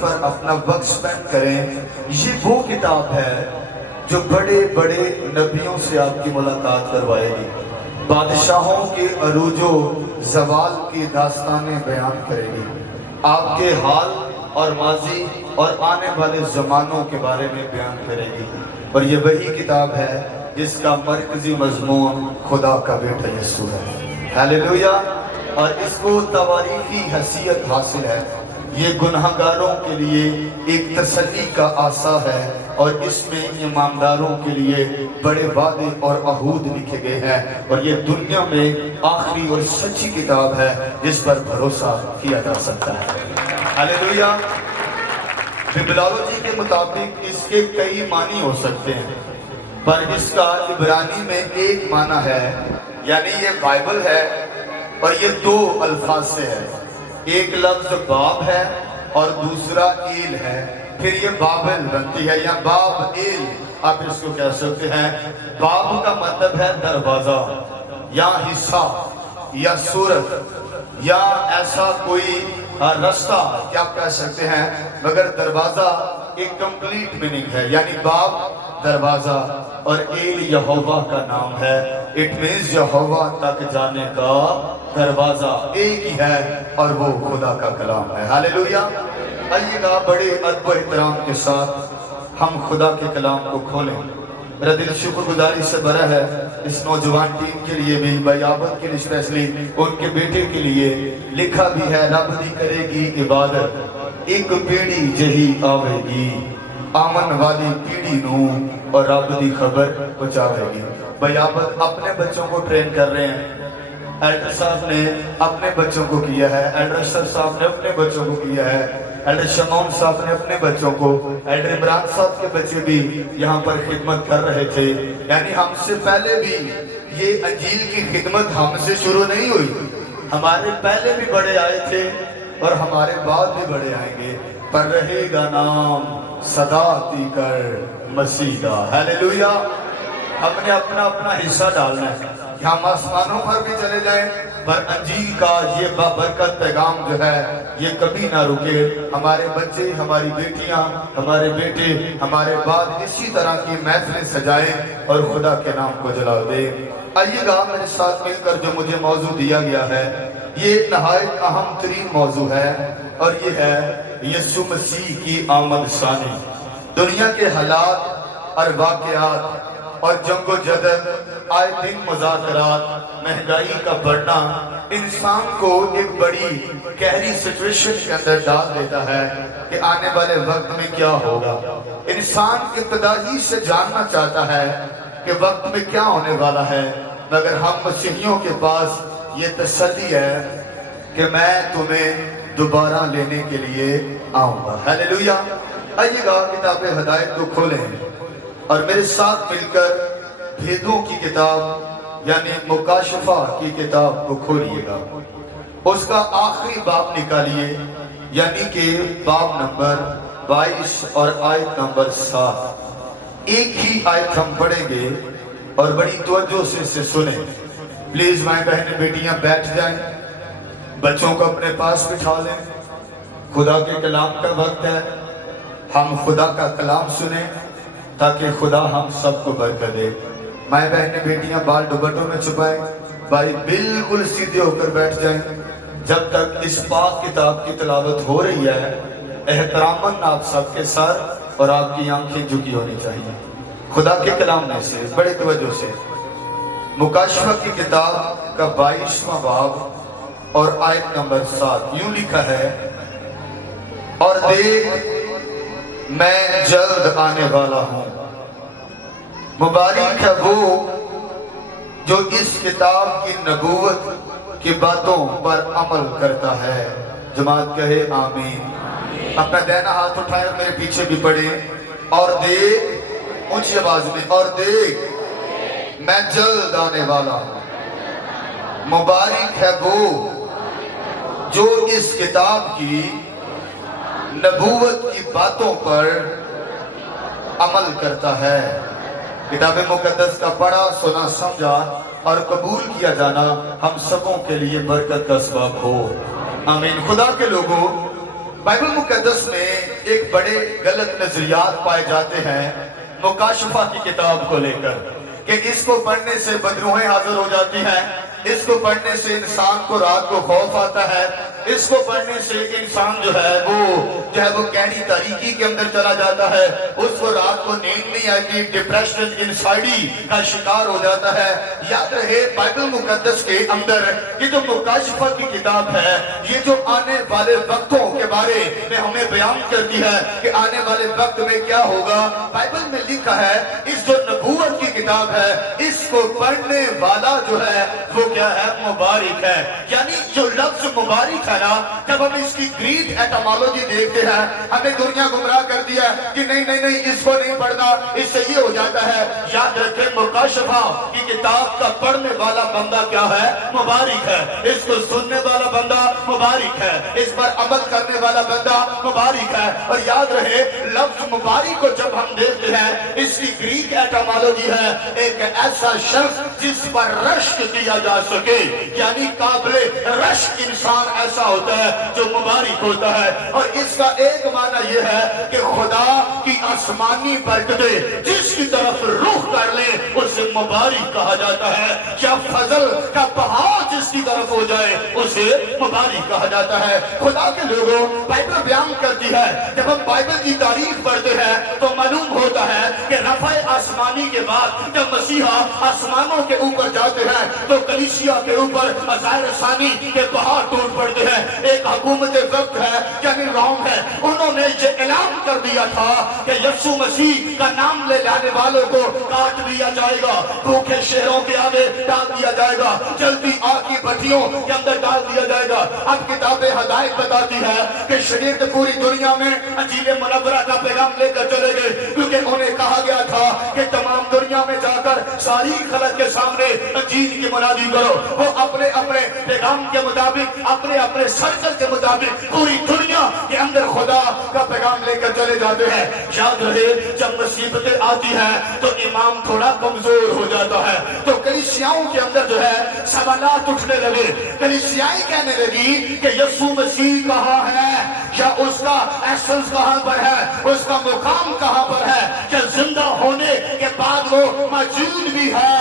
پر اپنا وقت سپینڈ کریں۔ یہ وہ کتاب ہے جو بڑے بڑے نبیوں سے آپ کی ملاقات کروائے گی، بادشاہوں کے عروج و زوال کی داستانیں بیان کرے گی، آپ کے حال اور ماضی اور آنے والے زمانوں کے بارے میں بیان کرے گی۔ اور یہ وہی کتاب ہے جس کا مرکزی مضمون خدا کا بیٹا یسوع ہے۔ ہیلیلویا! اور اس کو تواریخی حیثیت حاصل ہے۔ یہ گناہگاروں کے لیے ایک تسلی کا آسا ہے، اور اس میں ایمانداروں کے لیے بڑے وعدے اور عہود لکھے گئے ہیں، اور یہ دنیا میں آخری اور سچی کتاب ہے جس پر بھروسہ کیا جا سکتا ہے۔ ہیلیلویا! ببلالوجی کے مطابق اس کے کئی معنی ہو سکتے ہیں، پر اس کا عبرانی میں ایک معنی ہے، یعنی یہ بائبل ہے اور یہ دو الفاظ سے ہے۔ ایک لفظ باب ہے اور دوسرا ایل ہے، پھر یہ بابل بنتی ہے یا باب ایل آپ اس کو کہہ سکتے ہیں۔ باب کا مطلب ہے دروازہ یا حصہ یا صورت یا ایسا کوئی رستہ کیا کہہ سکتے ہیں، مگر دروازہ ایک کمپلیٹ میننگ ہے، یعنی باب دروازہ، اور ایل یہوہ کا نام ہے۔ اٹ مینز یہوہ تک جانے کا دروازہ ایک ہی ہے اور وہ خدا کا کلام ہے۔ ہیلیلویا! آئیے گا بڑے ادب و احترام کے ساتھ ہم خدا کے کلام کو کھولیں۔ میرا دل شکر گزاری سے بھرا ہے اس نوجوان ٹیم کے لیے بھی، بھائی عابد کے لیے اسپیشلی، ان کے بیٹے کے لیے لکھا بھی ہے، رب دی کرے گی عبادت، ایک پیڑھی جہی آوے گی، آمن والی پیڑھی نو اور رب دی خبر پہنچاوے گی۔ بھائی عابد اپنے بچوں کو ٹرین کر رہے ہیں، ایڈر صاحب نے اپنے بچوں کو کیا ہے، ایڈر صاحب نے اپنے بچوں کو کیا ہے، ایڈر شمون صاحب نے اپنے بچوں کو، ایڈر عمران صاحب کے بچے بھی یہاں پر خدمت کر رہے تھے۔ یعنی ہم سے پہلے بھی یہ انجیل کی خدمت ہم سے شروع نہیں ہوئی، ہمارے پہلے بھی بڑے آئے تھے اور ہمارے بعد بھی بڑے آئیں گے، پر رہے گا نام صدا آتی کر مسیح کا۔ ہیلیلویا! ہم نے اپنا اپنا حصہ ڈالنا ہے، ہم آسمانوں پر بھی چلے جائیں، پر انجیل کا یہ بابرکت پیغام جو ہے یہ کبھی نہ رکے۔ ہمارے بچے، ہماری بیٹیاں، ہمارے بیٹے ہمارے بعد اسی طرح کی محفلیں سجائیں اور خدا کے نام کو جلال دیں۔ آئیے گا میرے ساتھ مل کر جو مجھے موضوع دیا گیا ہے، یہ نہایت اہم ترین موضوع ہے، اور یہ ہے یسوع مسیح کی آمد ثانی۔ دنیا کے حالات اور واقعات اور جنگ و جدل، آئے دن مذاکرات، مہنگائی کا بڑھنا انسان کو ایک بڑی گہری سچویشن کے اندر ڈال دیتا ہے کہ آنے والے وقت میں کیا ہوگا۔ انسان ابتدائی سے جاننا چاہتا ہے کہ وقت میں کیا ہونے والا ہے، مگر ہم مسیحیوں کے پاس یہ تسلی ہے کہ میں تمہیں دوبارہ لینے کے لیے آؤں گا۔ ہیلیلویا! آئیے گا کتاب ہدایت کو کھولیں اور میرے ساتھ مل کر بھیدوں کی کتاب یعنی مکاشفہ کی کتاب کو کھولیے گا۔ اس کا آخری باب نکالیے، یعنی کہ باب نمبر 22 اور آیت نمبر 7۔ ایک ہی آیت ہم پڑھیں گے اور بڑی توجہ سے اسے سنیں۔ پلیز مائیں بہنیں بیٹیاں بیٹھ جائیں، بچوں کو اپنے پاس بٹھا لیں۔ خدا کے کلام کا وقت ہے، ہم خدا کا کلام سنیں تاکہ خدا ہم سب کو برکت دے۔ مائیں بہنیں بیٹیاں بال دوپٹوں میں چھپائیں، بھائی بالکل سیدھے ہو کر بیٹھ جائیں۔ جب تک اس پاک کتاب کی تلاوت ہو رہی ہے، احتراماً آپ سب کے سر اور آپ کی آنکھیں جھکی ہونی چاہیے۔ خدا کے کلام میں سے بڑے توجہ سے مکاشفہ کی کتاب کا 22واں باب اور آیت نمبر 7 یوں لکھا ہے، اور دیکھ میں جلد آنے والا ہوں، مبارک ہے وہ جو اس کتاب کی نبوت کی باتوں پر عمل کرتا ہے۔ جماعت کہے آمین۔ اپنا دائنا ہاتھ اٹھائیں اور میرے پیچھے بھی پڑھیں، اور دیکھ، اونچی آواز میں، اور دیکھ میں جلد آنے والا ہوں، مبارک ہے وہ جو اس کتاب کی نبوت کی باتوں پر عمل کرتا ہے۔ کتاب مقدس کا پڑھا، سنا، سمجھا اور قبول کیا جانا ہم سبوں کے لیے برکت کا سبب ہو۔ آمین۔ خدا کے لوگوں، بائبل مقدس میں ایک بڑے غلط نظریات پائے جاتے ہیں مکاشفہ کی کتاب کو لے کر کہ اس کو پڑھنے سے بدروحیں حاضر ہو جاتی ہیں، اس کو پڑھنے سے انسان کو رات کو خوف آتا ہے، اس کو پڑھنے سے انسان جو ہے وہ گہری تاریکی کے اندر چلا جاتا ہے، اس کو رات کو نیند نہیں آتی، ڈپریشن انسائیڈی کا شکار ہو جاتا ہے۔ یاد رہے بائبل مقدس کے اندر یہ جو مکاشفہ کی کتاب ہے، یہ جو آنے والے وقتوں کے بارے میں ہمیں بیان کرتی ہے کہ آنے والے وقت میں کیا ہوگا۔ بائبل میں لکھا ہے اس جو نبوت کی کتاب ہے، اس کو پڑھنے والا جو ہے وہ کیا ہے؟ مبارک ہے۔ یعنی جو لفظ مبارک ہے نا، جب ہم اس کی گریک ایٹامالوجی دیکھتے ہیں، ہمیں دنیا گمراہ کر دیا کہ نہیں اس کو نہیں پڑھنا، اس سے یہ ہو جاتا ہے۔ یاد رکھیں مکاشفہ کی کتاب کا پڑھنے والا بندہ کیا ہے؟ مبارک ہے۔ اس کو سننے والا بندہ مبارک ہے، اس پر عمل کرنے والا بندہ مبارک ہے۔ اور یاد رہے لفظ مبارک کو جب ہم دیکھتے ہیں، اس کی گریک ایٹامالوجی ہے ایک ایسا شخص جس پر رشک کیا جا سکے، یعنی قابل رشک انسان ایسا ہوتا ہے جو مبارک ہوتا ہے۔ اور اس کا ایک معنی یہ ہے کہ خدا کی آسمانی برکتیں جس کی طرف رخ کر لے اسے مبارک کہا جاتا ہے، یا فضل کا بہاؤ جس کی طرف ہو جائے اسے مبارک کہا جاتا ہے۔ خدا کے لوگوں بائبل بیان کرتی ہے، جب ہم بائبل کی تاریخ پڑھتے ہیں تو معلوم ہوتا ہے کہ رفع آسمانی کے بعد جب مسیحا آسمانوں کے اوپر جاتے ہیں تو کلیسیا کے اوپر عزائر ثانی کے پہاڑ ٹوٹ پڑتے ہیں۔ ایک حکومت وقت ہے یعنی روم ہے، انہوں نے یہ اعلان کر دیا تھا کہ یسوع مسیح کا نام لے جانے والوں کو کاٹ دیا جائے گا، بھوکے شہروں کے آگے ڈال دیا جائے گا، جلتی آگ کی بھٹیوں کے اندر ڈال دیا جائے گا۔ اب کتاب ہدایت بتاتی ہے کہ شگرد پوری دنیا میں انجیل منورہ کا پیغام لے کر چلے گئے، کیونکہ انہیں کہا گیا تھا کہ تمام دنیا میں جا کر ساری خلق کے سامنے انجیل کی منادی کرو۔ وہ اپنے اپنے پیغام کے مطابق، اپنے اپنے سرکل کے مطابق پوری دنیا کے اندر خدا کا پیغام لے کر چلے جاتے ہیں۔ یاد رہے جب مصیبتیں آتی ہیں تو امام تھوڑا کمزور ہو جاتا ہے، تو کلیسیاؤں کے اندر جو ہے سوالات اٹھنے لگے۔ کلیسیائیں کہنے لگی کہ یسوع مسیح کہاں ہے، یا اس کا ایسنس کہاں پر ہے، اس کا مقام کہاں پر ہے، یا زندہ ہونے کے بعد وہ موجود بھی ہے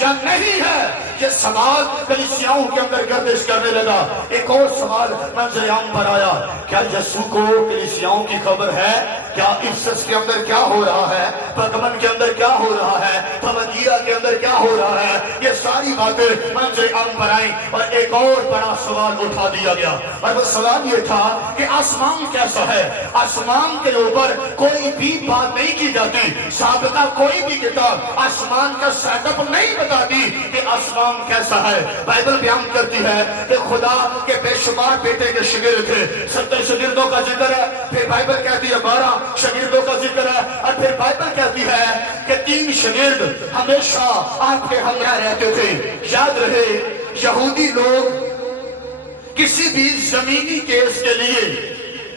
یا نہیں ہے۔ یہ سوال کلیسیاؤں کے اندر گردش کرنے لگا۔ ایک اور سوال منظر عام پر آیا، کیا یسوع کو کلیسیاؤں کی خبر ہے؟ کیا افسس کے اندر کیا ہو رہا ہے، پرگمن کے اندر کیا ہو رہا ہے، تھواتیرا کے اندر کیا ہو رہا ہے؟ یہ ساری باتیں منظر عام پر آئیں اور ایک اور بڑا سوال اٹھا دیا گیا، اور وہ سوال یہ تھا کہ آسمان کیسا ہے۔ آسمان کے اوپر کوئی بھی بات نہیں کی جاتی، سابقہ کوئی بھی کتاب آسمان کا سیٹ اپ نہیں بتاتی کہ آسمان کیسا ہے۔ بائبل بیان کرتی ہے کہ خدا کے بے شمار بیٹے کے شاگرد تھے، 70 شاگردوں کا ذکر ہے، پھر بائبل کہتی ہے 12 شاگردوں کا ذکر ہے، اور پھر بائبل کہتی ہے کہ 3 شاگرد ہمیشہ آپ کے ہمراہ رہتے تھے۔ یاد رہے یہودی لوگ کسی بھی زمینی کیس کے لیے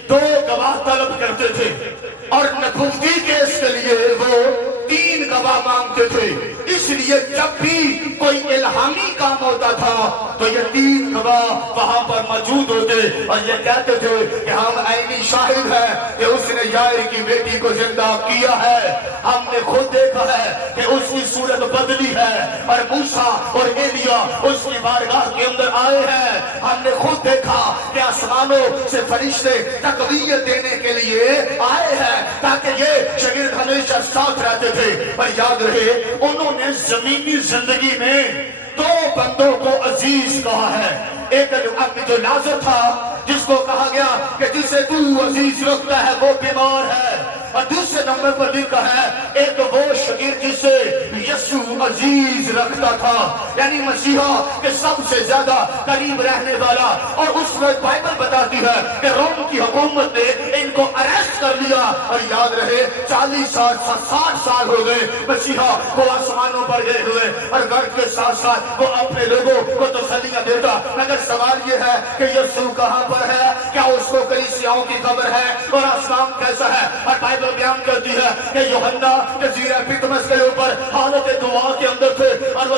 2 گواہ طلب کرتے تھے، اور نبوتی کیس کے لیے وہ 3 گواہ مانگتے تھے۔ اس لیے جب بھی کوئی الہامی کام ہوتا تھا تو یہ 3 گواہ وہاں پر موجود ہوتے اور یہ کہتے تھے کہ ہم عینی شاہد ہیں کہ اس نے یائر کی بیٹی کو زندہ کیا ہے، ہم نے خود دیکھا ہے کہ اس کی صورت بدلی ہے، اور موسیٰ اور ایلیا اس کی بارگاہ کے اندر آئے ہیں، ہم نے خود دیکھا کہ آسمانوں سے فرشتے تقویت دینے کے لیے آئے ہیں تاکہ یہ شاگرد ہمیشہ ساتھ رہتے تھے۔ پر یاد رہے انہوں نے زمینی زندگی میں 2 بندوں کو عزیز کہا ہے۔ ایک جو لازر تھا جس کو کہا گیا کہ جسے تو عزیز رکھتا ہے وہ بیمار ہے، اور دوسرے نمبر پر لکھا ہے ایک وہ شاگرد جسے یسوع عزیز رکھتا تھا، یعنی مسیحا کے سب سے زیادہ قریب رہنے والا۔ اور اس وقت بائبل بتاتی ہے کہ روم کی حکومت نے ان کو اریسٹ کر لیا، اور یاد رہے 40 سال 60 سال ہو گئے مسیحا کو آسمانوں پر گئے ہوئے، اور گھر کے ساتھ ساتھ وہ اپنے لوگوں کو تسلیاں دیتا۔ مگر سوال یہ ہے کہ یسوع کہاں پر ہے، کیا اس کو کلیسیاؤں کی خبر ہے، اور آسمان کیسا ہے؟ اور بائبل بیان کرتی ہے کہ یوحنا جزیرہ پتمس کے اوپر حالت دعا کے اندر تھے، اور وہ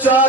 4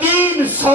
300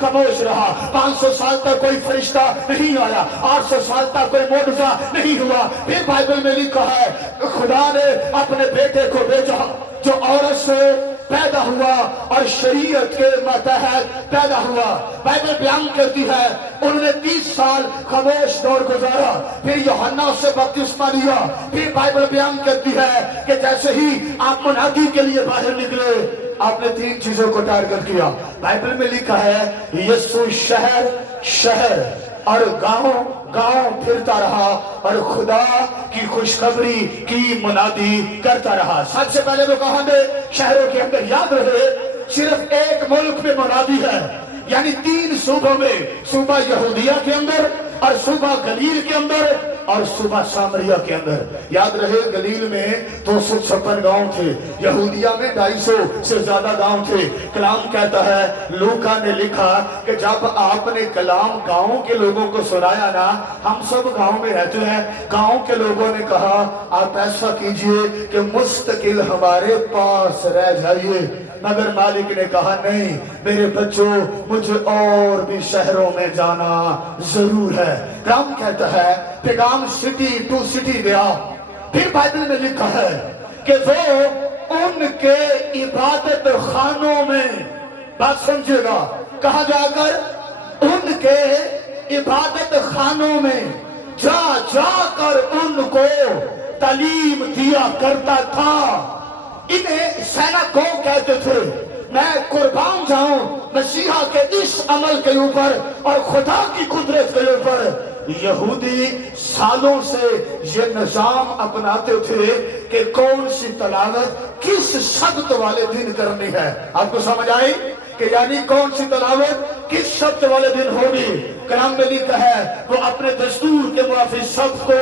خاموش رہا، 500 سال تک کوئی فرشتہ نہیں آیا، 800 سال تک کوئی معجزہ نہیں ہوا۔ پھر بائبل میں لکھا ہے خدا نے اپنے بیٹے کو بھیجا جو عورت سے پیدا ہوا اور شریعت کے ماتحت پیدا ہوا۔ بائبل بیان کرتی ہے انہوں نے 30 سال خاموش دور گزارا، پھر یوحنا سے بپتسمہ لیا۔ پھر بائبل بیان کرتی ہے کہ جیسے ہی آپ منادی کے لیے باہر نکلے آپ نے 3 چیزوں کو ٹارگٹ کیا۔ بائبل میں لکھا ہے یسوع شہر شہر اور گاؤں گاؤں پھرتا رہا اور خدا کی خوشخبری کی منادی کرتا رہا۔ سب سے پہلے وہ کہاں دے؟ شہروں کے اندر۔ یاد رہے صرف ایک ملک میں منادی ہے، یعنی 3 صوبوں میں، صوبہ یہودیہ کے اندر اور صوبہ گلیل کے اندر اور صوبہ سامریہ کے اندر۔ یاد رہے گلیل میں 256 گاؤں تھے، یہودیہ میں 250 سے زیادہ گاؤں تھے۔ کلام کہتا ہے، لوکا نے لکھا کہ جب آپ نے کلام گاؤں کے لوگوں کو سنایا نا، ہم سب گاؤں میں رہتے ہیں، گاؤں کے لوگوں نے کہا آپ ایسا کیجئے کہ مستقل ہمارے پاس رہ جائیے، مگر مالک نے کہا نہیں میرے بچوں، مجھے اور بھی شہروں میں جانا ضرور ہے۔ کلام کہتا ہے پیغام سٹی ٹو سٹی گیا۔ پھر بائبل میں لکھا ہے کہ وہ ان کے عبادت خانوں میں، بات سمجھے گا، کہا جا کر ان کے عبادت خانوں میں جا جا کر ان کو تعلیم دیا کرتا تھا۔ انہیں سیناگوگ کہتے تھے۔ میں قربان جاؤں مسیحا کے اس عمل کے اوپر اور خدا کی قدرت کے اوپر۔ یہودی سالوں سے یہ نظام اپناتے تھے کہ کون سی تلاوت کس سبت والے دن کرنی ہے۔ آپ کو سمجھ آئی کہ یعنی کون سی تلاوت کس سبت والے دن ہوگی؟ کلام میں لکھا ہے وہ اپنے دستور کے موافق سب کو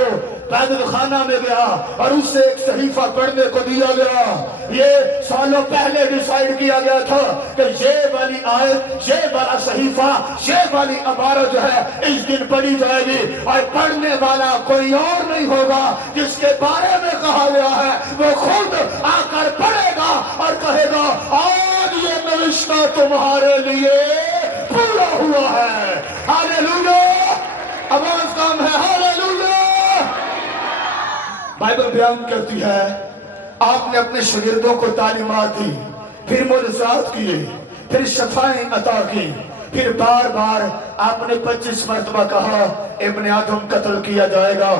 بیت الخانہ میں گیا اور اس سے ایک صحیفہ پڑھنے کو دیا گیا۔ یہ سالوں پہلے ڈیسائیڈ کیا گیا تھا کہ یہ والی آیت، یہ والا صحیفہ، یہ والی عبارت جو ہے اس دن پڑھی جائے گی، اور پڑھنے والا کوئی اور نہیں ہوگا۔ جس کے بارے میں کہا گیا ہے وہ خود آ کر پڑھے گا اور کہے گا آج یہ نوشتہ تمہارے لیے پورا ہوا ہے۔ ہاللیلویا! آواز کام ہے ہاللیلویا! بائبل بیان کرتی ہے آپ نے اپنے شاگردوں کو تعلیمات دی، پھر معجزات کیے، پھر شفائیں عطا کی، پھر بار بار آپ نے 25 مرتبہ کہا ابن آدم قتل کیا جائے گا،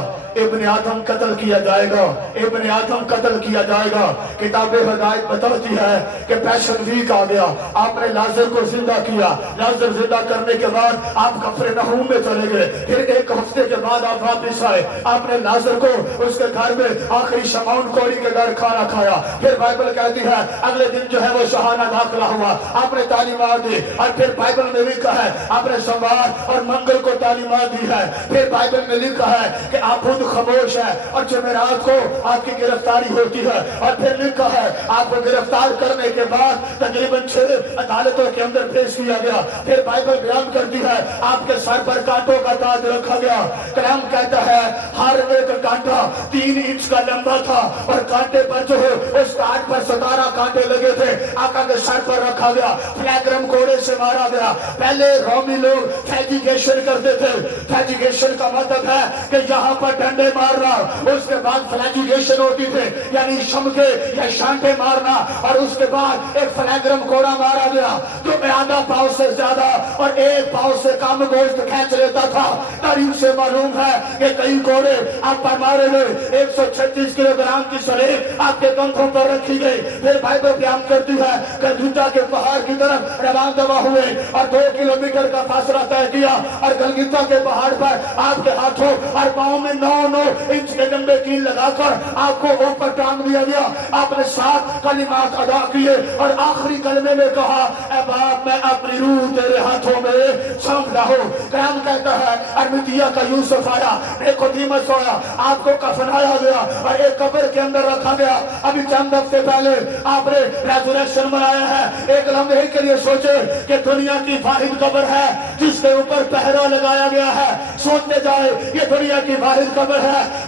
ابن آدم قتل کیا جائے گا، ابن آدم قتل کیا جائے گا۔ کتاب ہدایت بتاتی ہے کہ پیشن ویک آ گیا، آپ نے لازر کو زندہ کیا، لازر زندہ کرنے کے بعد آپ کفرنہوم میں چلے گئے، پھر 1 ہفتے کے بعد آپ واپس آئے، آپ نے لازر کو اس کے گھر میں آخری شمعون کوڑی کے گھر کھانا کھایا۔ پھر بائبل کہتی ہے اگلے دن جو ہے وہ شہانہ داخلہ ہوا، آپ نے تعلیمات دی، اور پھر بائبل میں لکھا ہے آپ نے سوموار اور منگل کو تعلیمات دی ہے۔ پھر بائبل میں لکھا ہے کہ آپ خود خاموش ہے اور جمعرات کو آپ کی گرفتاری ہوتی ہے، اور پھر لکھا ہے آپ کو گرفتار کرنے کے بعد تقریباً 6 عدالتوں کے اندر پیش کیا گیا۔ پھر بائبل بیان کرتی ہے آپ کے سر پر کانٹوں کا تاج رکھا گیا۔ کلام کہتا ہے ہر ایک کانٹا 3 انچ کا لمبا تھا، اور کانٹے پر جو ہے اس کاٹ پر 17 کانٹے لگے تھے، آقا کے سر پر رکھا گیا، فلیگرم کوڑے سے مارا گیا۔ پہلے رومی لوگ فیجیگیشن کرتے تھے، فیجیگیشن کا مطلب ہے کہ یہاں پر ڈنڈے مارنا، اس کے بعد فلیجیگیشن ہوتی تھی یعنی شمکے یا شانٹے مارنا، اور اس کے بعد ایک فلیگرم کوڑا مارا گیا جو آدھا پاؤں سے زیادہ اور 1 پاؤں سے کم گوشت کھینچ لیتا تھا۔ تاریخ سے معلوم ہے کہ کئی کوڑے آپ پر مارے گئے، 136 کلو گرام کی سلیب آپ کے کندھوں پر رکھی گئی۔ پھر بائبل بیان کرتی ہے کہ گلگتا کے پہاڑ کی طرف روانہ ہوئے اور 2 کلومیٹر کا فاصلہ طے کیا، اور گلگتا کے پہاڑ پر آپ کے ہاتھوں اور پاؤں میں 9 انچ کے لمبے کیل لگا کر آپ کو اوپر ٹانگ دیا گیا۔ آپ نے 7 کلمات ادا کیے اور آخری کلمے میں کہا اے باپ میں اپنی روح تیرے ہاتھوں میں سونپ رہا ہوں۔ قرآن کہتا ہے ارمتیہ کا یوسف آیا، نیقودیمس آیا، آپ کو کفنایا گیا اور ایک قبر کے اندر رکھا گیا۔ ابھی چند ہفتے پہلے آپ نے ریزریکشن منایا ہے۔ ایک لمحے کے لیے سوچے کہ دنیا کی واحد قبر ہے جس کے اوپر پہرا لگایا گیا ہے، سوچتے جائے یہ دنیا کی واحد قبر ہے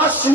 80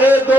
1 2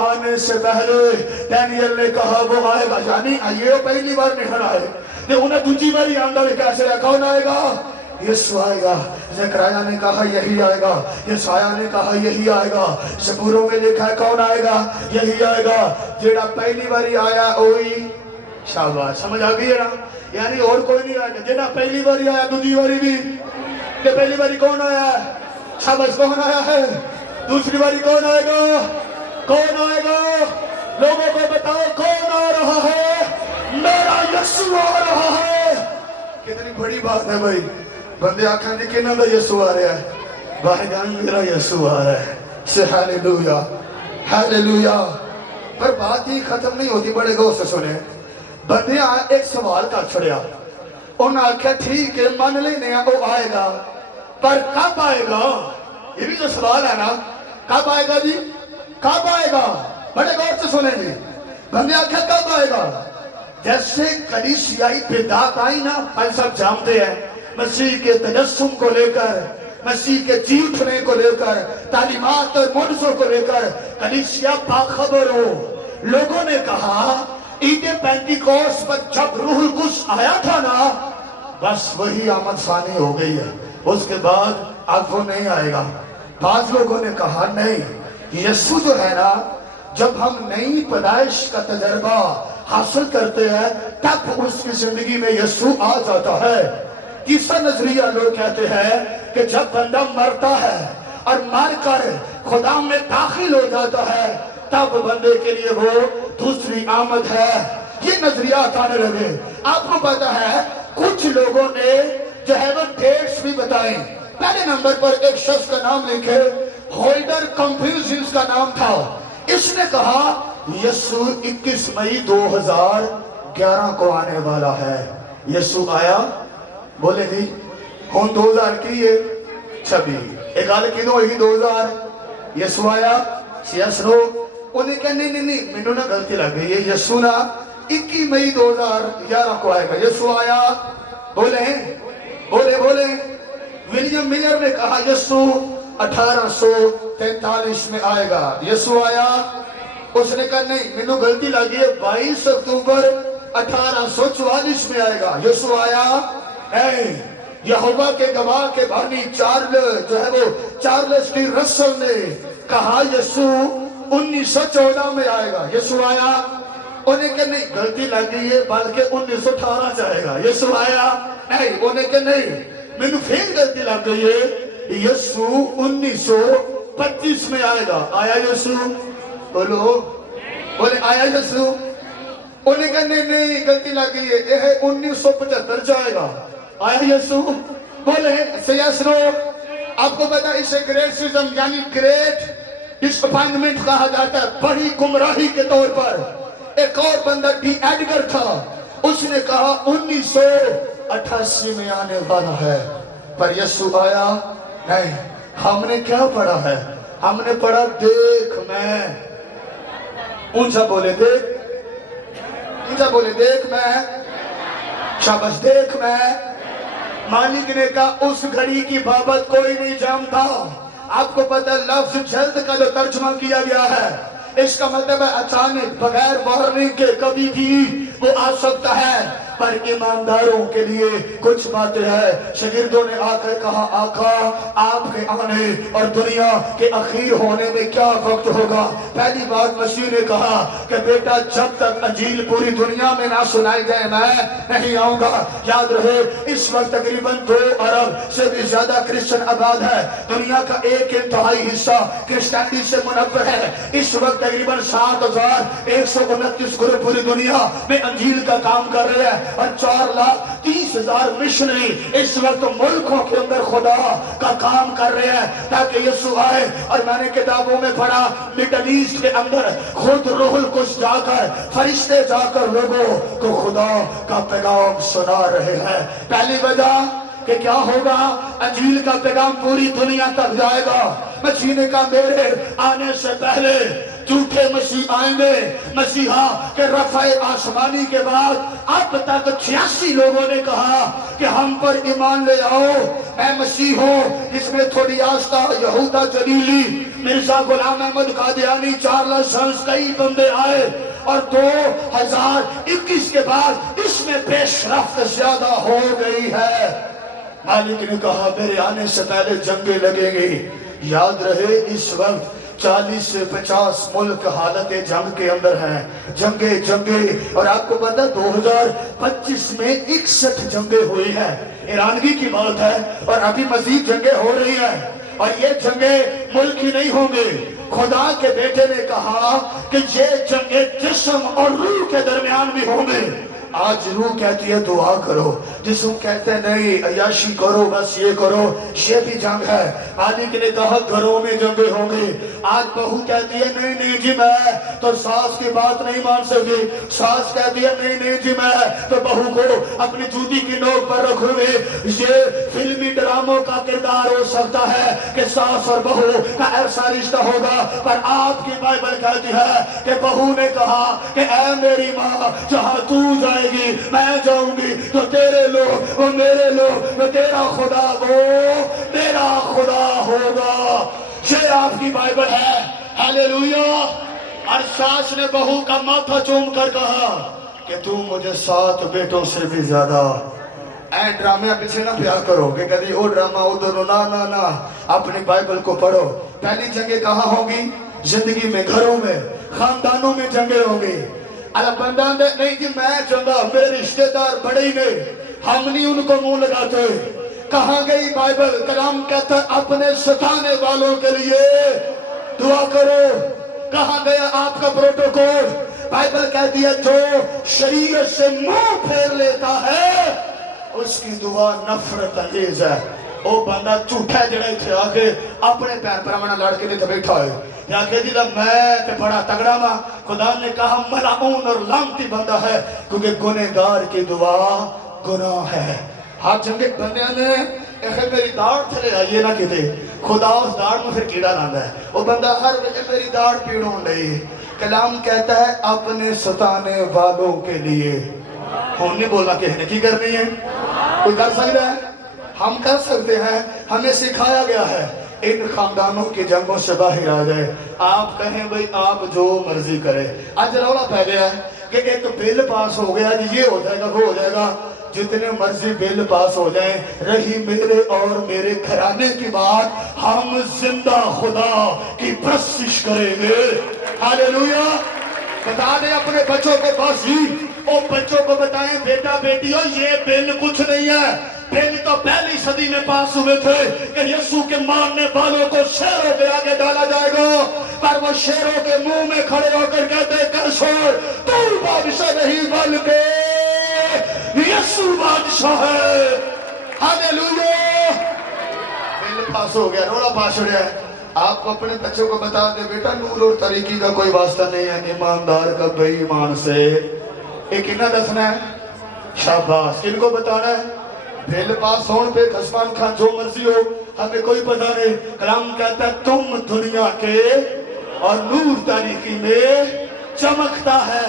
آنے سے پہلے ڈینیل نے کہا وہ آئے گا، یعنی یہ پہلی بار نہیں کھڑا ہے، انہیں دوسری بار آندہ میں کیسے ہے، کون آئے گا؟ یسوع آئے گا۔ زکریا نے کہا یہی آئے گا، یسایہ نے کہا یہی آئے گا، زبوروں میں لکھا ہے کون آئے گا؟ یہی آئے گا جیڑا پہلی باری آیا وہی شاباش، سمجھ آ گئی ہے نا؟ یعنی اور کوئی نہیں آئے گا، جیڑا پہلی باری آیا دوسری باری بھی، کہ پہلی باری کون آیا ہے؟ شاباش، کون آیا ہے؟ دوسری باری کون آئے گا؟ کون آئے گا؟ لوگوں کو بتاؤ کون آ رہا ہے؟ میرا یسوع آ رہا ہے۔ کتنی بڑی بات ہے بھائی، بندے آنکھیں جی کنہ دا یسوع آ رہا ہے، بھائی جان میرا یسوع آ رہا ہے، سے ہیلیلویا ہیلیلویا۔ پر بات ہی ختم نہیں ہوتی، بڑے غور سے سنیں۔ بندے ایک سوال کا چھڑیا، انہوں نے آکھا ٹھیک ہے مان لینے وہ آئے گا، پر کب آئے گا؟ یہ بھی تو سوال ہے نا، کب آئے گا جی؟ کب آئے گا؟ بڑے غور سے سنیں گے۔ بندے آکھا کب آئے گا؟ جیسے کلیسیائی بدعت آئی نا، ہم سب جانتے ہیں، مسیح کے تجسم کو لے کر، مسیح کے جی اٹھنے کو لے کر، تعلیمات اور معجزوں کو لے کر کلیسیا باخبر ہو۔ لوگوں نے کہا عید پینتیکوست پر جب روح القدس آیا تھا نا، بس وہی آمد ثانی ہو گئی ہے، اس کے بعد اب وہ نہیں آئے گا۔ بعض لوگوں نے کہا نہیں، یسوع جو ہے نا، جب ہم نئی پیدائش کا تجربہ حاصل کرتے ہیں تب اس کی زندگی میں یسوع آ جاتا ہے۔ تیسرا نظریہ لوگ کہتے ہیں کہ جب بندہ مرتا ہے اور مر کر خدا میں داخل ہو جاتا ہے تب بندے کے لیے وہ دوسری آمد ہے۔ یہ نظریات آنے لگے۔ آپ کو پتا ہے کچھ لوگوں نے جو ہے وہ ڈیٹس بھی بتائیں۔ پہلے نمبر پر ایک شخص کا نام لکھے، ہولڈر کمپیوزنز کا نام تھا۔ اس نے کہا یسوع 21 مئی 2011 کو آنے والا ہے۔ یسوع آیا، بولے جی ہون 2000 کی ہے 26 ایک گل کی دو ہی 2000 یسوع آیا یس نو انہیں کہا نہیں میں نے غلطی لگ گئی ہے، یسوع نا 21 مئی 2011 کو آئے گا۔ یسوع آیا، بولے ولیم ملر نے کہا یسوع 1843 میں آئے گا۔ یسوع آیا، اس نے کہا نہیں میں نے غلطی لگی ہے، 22 اکتوبر 1844 میں آئے گا۔ یسوع آیا، یہوہ کے گواہ کے بانی چارلس ٹی رسل نے کہا یسوع 1914 میں آئے گا۔ یسوع آیا، انہیں کہ نہیں غلطی لگی ہے بلکہ 1918 جائے گا۔ یسوع آیا، نہیں انہیں کہ نہیں میں نے پھر غلطی لگ گئی ہے، یسوع 1925 میں آئے گا۔ آیا یسوع؟ بولے آیا یسوع؟ انہیں کہ نہیں غلطی لگ گئی ہے، یہ 1975 جائے گا۔ آیا یسوع؟ بولے یس نو؟ آپ کو پتا اسے گریٹ سزم یعنی گریٹ ڈس اپائنٹمنٹ کہا جاتا ہے، بڑی گمراہی کے طور پر۔ ایک اور بندہ ڈی ایڈگر تھا، اس نے کہا 1988 میں آنے والا ہے، پر یسوع آیا نہیں۔ ہم نے کیا پڑھا ہے؟ ہم نے پڑھا دیکھ میں، اونچا بولے دیکھ، اونچا بولے دیکھ میں، شاباش دیکھ میں۔ مالک نے کہا اس گھڑی کی بابت کوئی نہیں جانتا۔ آپ کو پتہ لفظ جلد کا جو ترجمہ کیا گیا ہے اس کا مطلب ہے اچانک بغیر وارننگ کے کبھی بھی وہ آ سکتا ہے، پر ایمانداروں کے لیے کچھ باتیں ہیں۔ شاگردوں نے آ کر کہا آقا آپ کے آنے اور دنیا کے اخیر ہونے میں کیا وقت ہوگا؟ پہلی بات مسیح نے کہا کہ بیٹا جب تک انجیل پوری دنیا میں نہ سنائی جائے میں نہیں آؤں گا۔ یاد رہے اس وقت تقریباً 2 ارب سے بھی زیادہ کرسچن آباد ہے، دنیا کا 1/3 حصہ کرسچینٹی سے منور ہے۔ اس وقت تقریباً 7129 گروپ پوری دنیا میں انجیل کا کام کر رہے ہیں، اور 4,30,000 مشنری اس وقت ملکوں کے اندر خدا کا کام کر رہے ہیں تاکہ یسوع آئے۔ اور میں نے کتابوں میں پڑھا مڈل ایسٹ کے اندر خود روح القدس جا کر، فرشتے جا کر لوگوں کو خدا کا پیغام سنا رہے ہیں۔ پہلی وجہ کہ کیا ہوگا؟ انجیل کا پیغام پوری دنیا تک جائے گا۔ مسیح نے کہا میرے آنے سے پہلے جھوٹے مسیح آئیں گے۔ مسیحا کے رفع آسمانی کے بعد اب تک 86 لوگوں نے کہا کہ ہم پر ایمان لے آؤ، میں مسیح ہوں، اس میں تھوڑی آستہ یہودا جلیلی مرزا غلام احمد قادیانی، چارلس ہنس، کئی بندے آئے اور 2021 کے بعد اس میں پیش رفت زیادہ ہو گئی ہے۔ مالک نے کہا میرے آنے سے پہلے جنگیں لگیں گی۔ یاد رہے اس وقت 40 سے 50 ملک حالت جنگ کے اندر ہیں، جنگیں، اور آپ کو پتا 2025 میں 61 جنگیں ہوئی ہیں، حیرانگی کی بات ہے، اور ابھی مزید جنگیں ہو رہی ہیں، اور یہ جنگیں ملک ہی نہیں ہوں گے۔ خدا کے بیٹے نے کہا کہ یہ جنگیں جسم اور روح کے درمیان بھی ہوں گے۔ آج روح کہتی ہے دعا کرو، جسم کہتے ہیں نہیں عیاشی کرو، بس یہ کرو، یہ بھی جنگ ہے۔ مالک نے کہا گھروں میں جنگیں ہوں گی۔ آج بہو کہتی ہے نہیں جی میں تو ساس کی بات نہیں مان سکتی، ساس کہتی ہے نہیں جی میں تو بہو کو اپنی جوتی کی نوک پر رکھوں گی۔ یہ فلمی ڈراموں کا کردار ہو سکتا ہے کہ ساس اور بہو کا ایسا رشتہ ہوگا، پر آپ کی بائبل کہتی ہے کہ بہو نے کہا کہ اے میری ماں جہاں تو جائے گی میں جاؤں گی، تو تیرے لوگ وہ میرے لوگ، تو تیرا خدا وہ میرا خدا ہوگا۔ یہ آپ کی بائبل ہے، ہیلیلویا۔ اور ساس نے بہو کا ماتھا چوم کر کہا کہ تو مجھے 7 بیٹوں سے بھی زیادہ۔ اے ڈرامے پیچھے نہ پیا کرو کہ کدی او ڈرامہ ادھر، نہ اپنی بائبل کو پڑھو۔ پہلی جنگیں کہاں ہوں گی؟ زندگی میں، گھروں میں، خاندانوں میں جنگیں ہوں گی۔ اللہ بندہ نہیں جی میں چاہتا، میرے رشتہ دار بڑے ہی نہیں، ہم نہیں ان کو منہ لگاتے۔ کہاں گئی بائبل؟ کلام کہتا ہے اپنے ستانے والوں کے لیے دعا کرو۔ کہاں گیا آپ کا پروٹوکول؟ بائبل کہتی ہے جو شریعت سے منہ پھیر لیتا ہے اس کی دعا نفرت انگیز ہے۔ او بندہ جھوٹا جڑا اتھے آکے اپنے پیر پر امنا لڑ کے دیتا بیٹھا ہے، یا کہ دیتا میں تے بڑا تگڑا ماں۔ خدا نے کہا ملعون اور لعنتی بندہ ہے، کیونکہ گنہگار کی دعا گناہ ہے۔ ہاتھ جنگے بندے نے اے میری داڑ تھلے آئیے نہ کہتے، خدا اس داڑ میں پھر کیڑا لاندہ ہے۔ وہ بندہ ہر وجہ میری داڑ پیڑوں نہیں۔ کلام کہتا ہے اپنے ستانے والوں کے لیے۔ ہم نہیں بولنا کہ نے کی کرنی ہے، کوئی کر سکتا ہے؟ ہم کر سکتے ہیں، ہمیں سکھایا گیا ہے۔ ان خاندانوں کی جنگوں سے باہر آ جائے۔ آپ کہیں بھئی آپ جو مرضی کرے۔ آج رولا پہ گیا ہے کہ ایک بل پاس ہو گیا، یہ ہو جائے گا وہ ہو جائے گا، جتنے مرضی بل پاس ہو جائیں، رہی میرے اور میرے گھرانے کی بات، ہم زندہ خدا کی پرستش کریں گے۔ ہاللیلویا۔ بتا دیں اپنے بچوں کو باسی، اور بچوں کو بتائیں بیٹا بیٹیوں یہ بل کچھ نہیں ہے، بل تو پہلی صدی میں پاس ہوئے تھے کہ یسوع کے ماننے والوں کو شیروں کے آگے ڈالا جائے گا، پر وہ شیروں کے منہ میں کھڑے ہو کر کہتے کر چھوڑ تو بادشاہ نہیں بلکہ یسوع بادشاہ ہے۔ ہاللیلویا۔ بل پاس ہو گیا، رولا پاس ہو گیا۔ آپ اپنے بچوں کو بتا دیں بیٹا نور اور طریقی کا کوئی واسطہ نہیں ہے، ایماندار کا بے ایمان سے ایک انہ دسنا ہے۔ شاباش، کن کو بتانا ہے؟ بل پاس ہون پہ خسمان خان جو مرضی ہو ہمیں کوئی پتہ نہیں۔ کلام کہتا ہے تم دنیا کے اور نور طریقی میں چمکتا ہے۔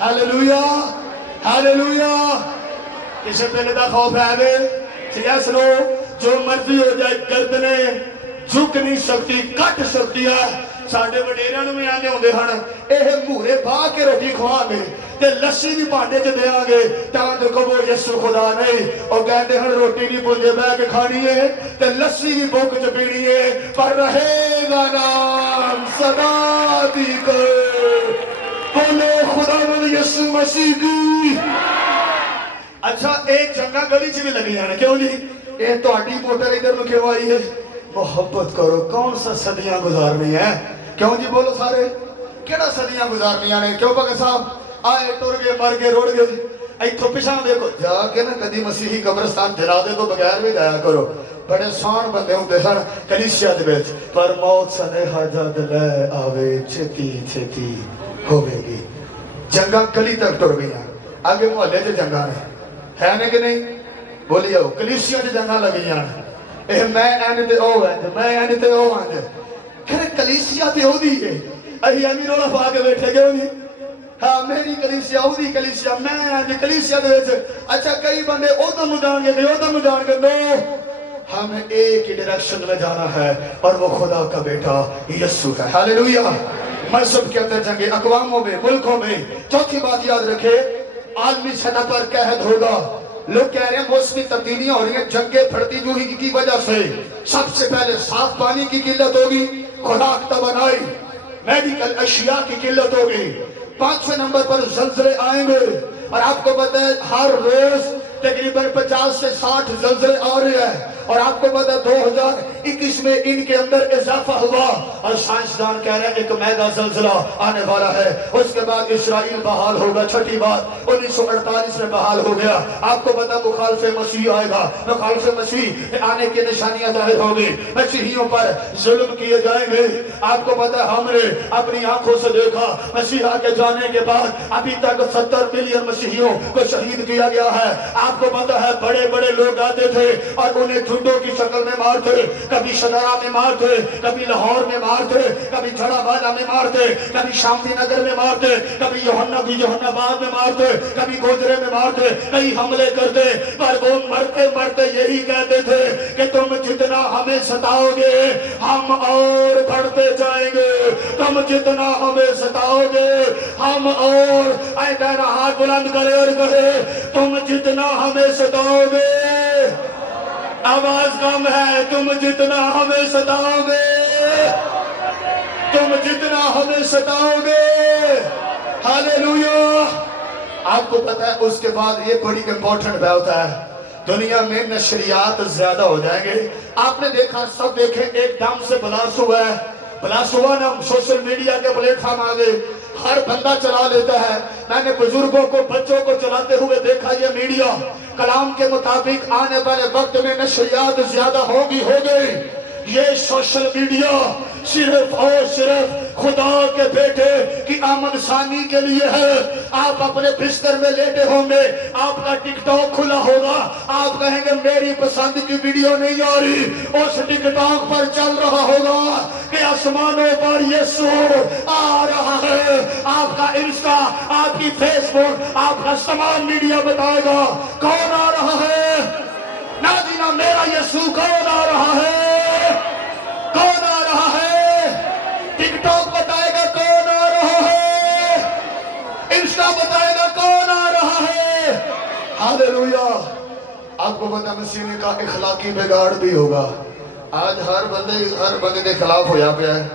ہاللیلویا، ہاللیلویا۔ کسے پہلے دا خوف ہے آگے سیاس رو جو مرضی ہو جائے گردنے جھک نہیں سکتی، کٹ سکتی ہے۔ ساڑھے وڈیران میں آنے ہوندے ہن اے مورے با کے روٹی کھوا گے تے لسی بھی پانڈے چ دیا گے تاں جو کبو یسو خدا نہیں، اور کہتے ہن روٹی نہیں پوندے بہ کے کھانی ہے تے لسی بھی بھوک چ پینی ہے، پر رہے گا نام سدا دی کر بولے خدا مند یسو مسیح دی۔ اچھا ایک جنگہ گلی چ بھی لگی جانا کیوں نہیں؟ اے تو اٹی موٹر ادھر میں کیوں آئی ہے؟ محبت کرو، کون سا صدیاں گزارنی ہے؟ کیوں جی بولو سارے، کیڑا صدیاں گزارنی آنے؟ کیوں پاکے صاحب آئے ٹور گئے مر گئے روڑ گئے ایتھو پیشان دیکھو جا کے نا کدی مسیحی قبرستان جلا دے تو بغیر بھی جایا کرو۔ بڑے سان بندے ہوں دے سن کلیسیا دے بیچ، پر موت سنیحہ جد لے آوے چھتی چھتی ہوئے گی۔ جنگاں کلی تک ٹور گئی ہیں، آگے محلے سے جنگاں ہے نے کہ نہیں؟ بولی آؤ کلیسیا سے جنگاں لگی ہیں، اے میں اینی تے او آنجے، میں اینی تے او آنجے، کھرے کلیسیا تے ہو دی ہے، اہی امیر اولا پا کے بیٹھے گئے ہوئی، ہاں میری کلیسیا ہو دی کلیسیا، میں آنجے کلیسیا دے سے، اچھا کئی بندے او تو مجھان گے، او تو مجھان گے، نو ہمیں ایک ہی ڈائریکشن میں جانا ہے اور وہ خدا کا بیٹا یسوع ہے. ہاللیلویہ. مذہب کے اندر جنگیں، اقواموں میں، ملکوں میں. چوتھی بات یاد رکھے، عالمی سطح پر قحط ہوگا. لوگ کہہ رہے ہیں موسمی تبدیلیاں ہو رہی ہیں، جنگیں پھڑتی جو ہی کی وجہ سے. سب سے پہلے صاف پانی کی قلت ہوگی، خوراک توانائی، میڈیکل اشیاء کی قلت ہوگی. 5ویں نمبر پر زلزلے آئیں گے. اور آپ کو پتہ ہے ہر روز تقریباً 50 سے 60 زلزلے آ رہے ہیں. اور آپ کو پتہ ہے 2021 میں ان کے اندر اضافہ ہوا. اور سائنسدان کہہ رہے ہیں ایک میگا زلزلہ آنے والا ہے. اس کے بعد اسرائیل بحال ہوگا. چھٹی بات 1948 میں بحال ہو گیا. آپ کو پتہ مخالف مسیح آئے گا. مخالف مسیح آنے کی نشانیاں ظاہر ہوگی. مسیحیوں پر ظلم کیے جائیں گے. آپ کو پتہ ہے ہم نے اپنی آنکھوں سے دیکھا مسیحا کے جانے کے بعد ابھی تک 70 ملین مسیحیوں کو شہید کیا گیا ہے. آپ کو پتہ ہے بڑے بڑے لوگ آتے تھے اور انہیں جھنڈوں کی شکل میں مارتے. کبھی شدرا میں مارتے، کبھی لاہور میں مارتے، کبھی جھڑا بالا میں مارتے، کبھی شامتی نگر میں مارتے، کبھی جوہن آباد میں مارتے، کبھی گوجرے میں مارتے، کئی حملے کرتے. پر وہ مرتے مرتے یہی کہتے تھے کہ تم جتنا ہمیں ستاؤ گے ہم اور بڑھتے جائیں گے. تم جتنا ہمیں ستاؤ گے ہم اور اے کہنا ہاتھ بلند کرے اور کہے تم جتنا ہمیں ستاؤ گے. آواز کم ہے. تم جتنا ہمیں ستاؤ گے، تم جتنا ہمیں ستاؤ گے. ہاللیلویہ. آپ کو پتہ ہے اس کے بعد یہ بڑی امپورٹنٹ بات ہے، دنیا میں نشریات زیادہ ہو جائیں گے. آپ نے دیکھا، سب دیکھیں ایک دم سے بلاس ہوا ہے. بلاس ہوا نا، سوشل میڈیا کے پلیٹ فارم آگے ہر بندہ چلا لیتا ہے. میں نے بزرگوں کو، بچوں کو چلاتے ہوئے دیکھا. یہ میڈیا کلام کے مطابق آنے والے وقت میں نشریات زیادہ ہو گئی. یہ سوشل میڈیا صرف اور صرف خدا کے بیٹے کی آمد ثانی کے لیے ہے. آپ اپنے بستر میں لیٹے ہوں گے، آپ کا ٹک ٹاک کھلا ہوگا، آپ کہیں گے میری پسند کی ویڈیو نہیں آ رہی. اس ٹک ٹاک پر چل رہا ہوگا کہ آسمانوں پر یسوع آ رہا ہے. آپ کا انسٹا، آپ کی فیس بک، آپ کا تمام میڈیا بتائے گا کون آ رہا ہے. نازینا میرا یسوع کون آ رہا ہے، کون آ رہا ہے. ٹک ٹاک بتائے گا کون آ رہا ہے، انسٹا بتائے گا کون آ رہا ہے. ہاللیلویہ. آپ کو پتہ مسیح نے کہا اخلاقی بگاڑ بھی ہوگا. آج ہر بندے کے خلاف ہویا پیا ہے.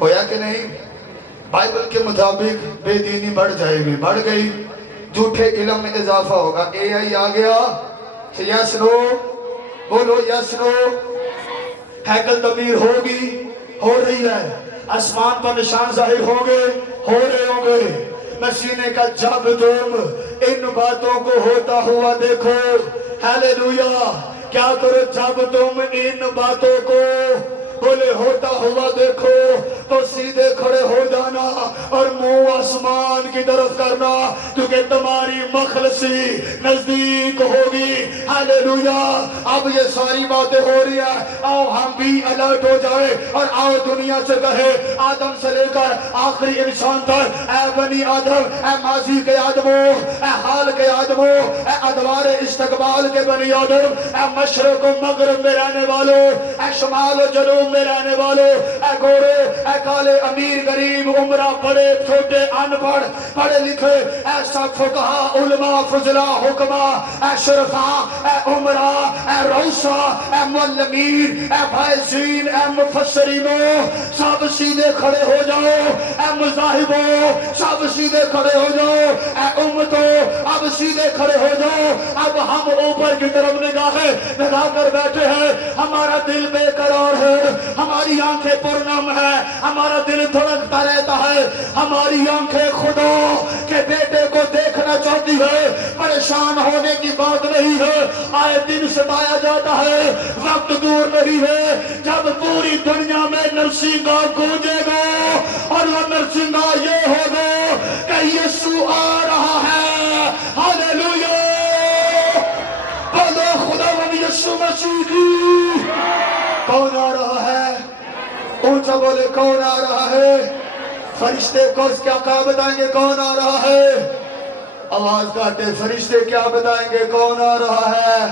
ہویا کہ نہیں؟ بائبل کے مطابق بے دینی بڑھ جائے گی، بڑھ گئی. جھوٹے علم میں اضافہ ہوگا. اے آئی آ گیا. یس نو بولو، یس نو. ہیکل تعمیر ہوگی، ہو رہی ہے. آسمان پر نشان ظاہر ہوں گے، ہو رہے ہوں گے. مسیح نے کہا جب تم ان باتوں کو ہوتا ہوا دیکھو، ہاللیلویہ. کیا کرو جب تم ان باتوں کو بولے ہوتا ہوا دیکھو تو سیدھے کھڑے ہو جانا اور منہ آسمان کی طرف کرنا، کیونکہ تمہاری مخلصی نزدیک ہوگی. ہاللیلویہ. اب یہ ساری باتیں ہو رہی ہیں. آؤ ہم بھی الرٹ ہو جائے اور آؤ دنیا سے کہے، آدم سے لے کر آخری انسان تک، اے بنی آدم، اے ماضی کے آدموں، اے حال کے آدموں، اے ادوار استقبال کے بنی آدم، اے مشرق و مغرب میں رہنے والوں، اے شمال و جنوب میں رہنے والوں، اے گورے، اے کالے، امیر غریب، عمرہ، بڑے چھوٹے، ان پڑھ، پڑھے لکھے، اے سب فقہا، علماء، فضلاء، حکماء، اے شرفاء، اے عمرہ، اے روسا، اے معلمین، اے فائزین، اے مفسرینوں، سب سیدھے کھڑے ہو جاؤ. اے مذاہبوں، سب سیدھے کھڑے ہو جاؤ. اے امتوں، اب سیدھے کھڑے ہو جاؤ. اب ہم اوپر کی طرف نگاہیں لگا کر بیٹھے ہیں. ہمارا دل بے قرار ہے، ہماری آنکھیں پرنم ہے، ہمارا دل دھڑکتا رہتا ہے. ہماری آنکھیں خدا کے بیٹے کو دیکھنا چاہتی ہے. پریشان ہونے کی بات نہیں ہے. آئے دن ستایا جاتا ہے. وقت دور نہیں ہے جب پوری دنیا میں نرسنگا گونجے گا اور وہ نرسنگا یہ ہوگا کہ یسوع آ رہا ہے. ہاللیلویہ. بولو خدا یسوع مسیح کی. کون آ رہا ہے؟ اونچا بولے کون آ رہا ہے؟ فرشتے کو کیا بتائیں گے کون آ رہا ہے؟ آواز کاٹے. فرشتے کیا بتائیں گے کون آ رہا ہے؟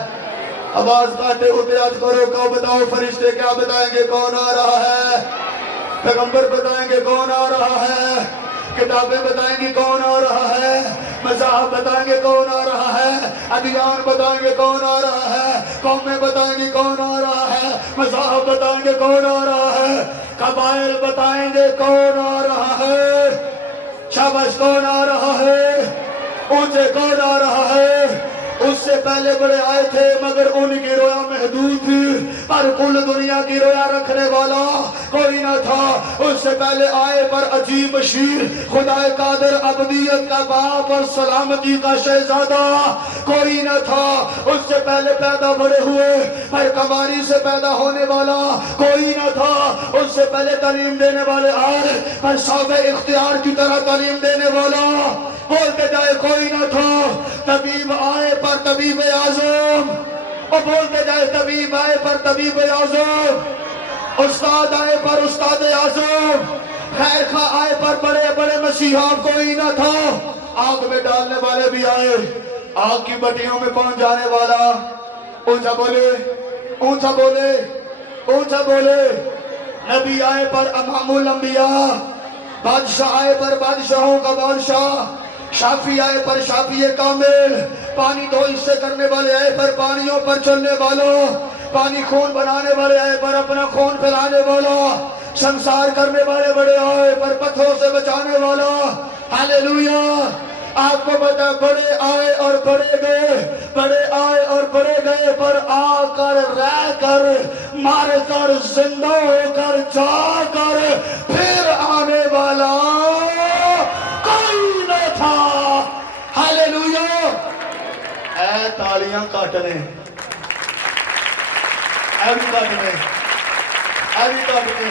آواز کاٹے ہوتے آج کرو کو بتاؤ فرشتے کیا بتائیں گے کون آ رہا ہے؟ پیغمبر بتائیں گے کون آ رہا ہے؟ کتابیں بتائیں گی کون آ رہا ہے؟ مذاہب بتائیں گے کون آ رہا ہے؟ ادیان بتائیں گے کون آ رہا ہے؟ قومیں بتائیں گی کون آ رہا ہے؟ مذاہب بتائیں گے کون آ رہا ہے؟ قبائل بتائیں گے کون آ رہا ہے؟ شاباش کون آ رہا ہے؟ اونچے کون آ رہا ہے؟ اس سے پہلے بڑے آئے تھے مگر ان کی رویا محدود تھی، پر کل دنیا کی رویا رکھنے والا کوئی نہ تھا۔ اس سے پہلے آئے پر عجیب بشیر، خدا قادر، ابدیت کا باپ اور سلامتی کا شہزادہ کوئی نہ تھا۔ اس سے پہلے پیدا بڑے ہوئے پر کماری سے پیدا ہونے والا کوئی نہ تھا۔ اس سے پہلے تعلیم دینے والے آئے پر صاحب اختیار کی طرح تعلیم دینے والا بولتے جائے کوئی نہ تھا۔ طبیب آئے پر طبیب اعظم، اور بولتے جائے طبیب آئے پر طبیب اعظم، استاد آئے پر استاد اعظم، خیر خواہ آئے پر بڑے بڑے مسیحا کوئی نہ تھا۔ آگ میں ڈالنے والے بھی آئے، آگ کی بٹیوں میں پہنچ جانے والا۔ اونچا بولے، اونچا بولے، اونچا بولے۔ نبی آئے پر امام الانبیاء، بادشاہ آئے پر بادشاہوں کا بادشاہ، شافی آئے پر شافی کامل، پانی دو حصے کرنے والے آئے پر پانیوں پر چلنے والوں، پانی خون بنانے والے آئے پر اپنا خون پھیلانے والا، سنسار کرنے والے بڑے آئے پر پتھروں سے بچانے والا۔ ہاللیلویا۔ آپ کو پتا بڑے آئے اور بڑے گئے، بڑے آئے اور بڑے گئے، پر آ کر رہ کر مار کر زندہ ہو کر جا کر پھر آنے والا کوئی نہ تھا۔ ہاللیلویا۔ اے تالیاں کاٹنے، اے بھی کاٹنے، اے بھی کاٹنے۔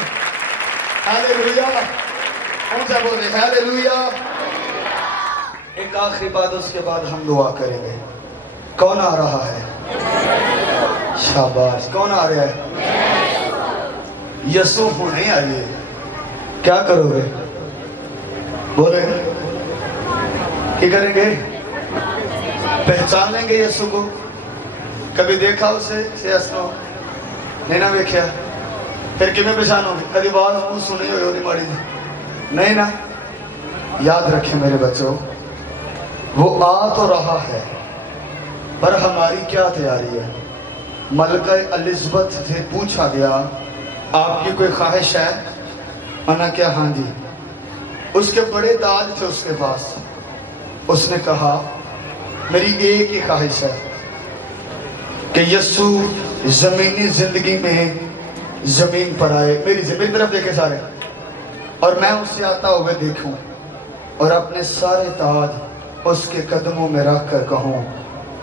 ہاللیلویا۔ کون سا بولے ہاللیلویا۔ ایک آخری بات، اس کے بعد ہم دعا کریں گے۔ کون آ رہا ہے؟ شاباش۔ کون آ رہا ہے؟ یسوع نہیں آئیے، کیا کرو گے؟ بولے کیا کریں گے؟ پہچان لیں گے یسوع کو؟ کبھی دیکھا اسے سیاسنو نہیں نہ دیکھا؟ پھر کیوں پہچانو گے؟ کبھی بات ہم سنی ہوئی ہوتی ماڑی نہیں نا؟ یاد رکھیں میرے بچوں، وہ آ تو رہا ہے، پر ہماری کیا تیاری ہے؟ ملکہ الزبتھ سے پوچھا گیا آپ کی کوئی خواہش ہے؟ انا کیا ہاں جی۔ اس کے بڑے تاج تھے اس کے پاس، اس نے کہا میری ایک ہی خواہش ہے کہ یسوع زمینی زندگی میں زمین پر آئے، میری طرف دیکھے سارے، اور میں اسے آتا ہوئے دیکھوں اور اپنے سارے تاج اس کے قدموں میں رکھ کر کہوں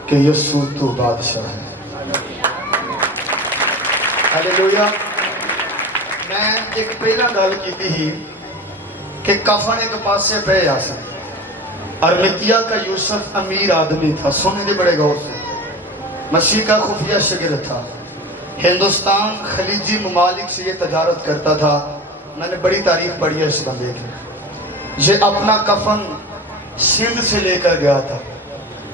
کہ یسوع تو بادشاہ ہے۔ ہاللیلویا۔ میں ایک پہلا گل کی تھی کہ کفن ایک پاسے پہ آسا، ارمیتیہ کا یوسف امیر آدمی تھا، سنیں گے بڑے غور سے، مسیح کا خفیہ شاگرد تھا، ہندوستان خلیجی ممالک سے یہ تجارت کرتا تھا۔ میں نے بڑی تاریخ پڑھی ہے اس بندے کی۔ یہ اپنا کفن سندھ سے لے کر گیا تھا،